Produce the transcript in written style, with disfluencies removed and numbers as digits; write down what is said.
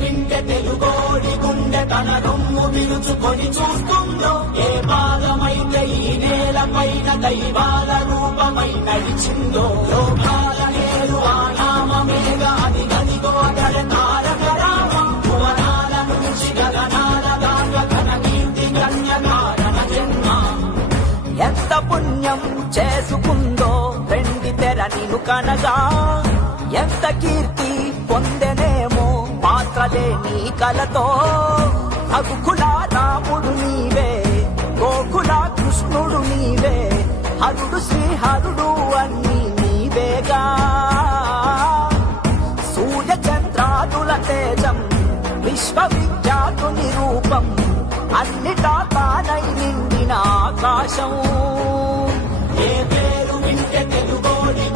వింటే తెలుగోడి గుండె తన రొమ్ము విరుచుకొని చూస్తుందో, ఏ పాదమైతే ఈ నేల పైన దైవాల రూపమై నడిచిందో, లోకాల నేరు ఆ నామమేగా అది గదిగో అగర తారక రామం. భువనాల నుంచి గగనాల దాకా ఘన కీర్తి గణ్య కారణ జన్మ. ఎంత పుణ్యం చేసుకుందో వెండి తెర నిన్ను కనగా, ఎంత కీర్తి పొందెనేమో పాత్రలే నీ కలతో. రఘుకుల రాముడు నీవే, గోకుల కృష్ణుడు నీవే, హరుడు శ్రీహరుడు అన్నీ నీవేగా. సూర్య చంద్రాదుల తేజం విశ్వవిఖ్యాతుని రూపం, అన్నిటా తానై నిండిన ఆకాశం. ఏ పేరు వింటే తెలుగోడి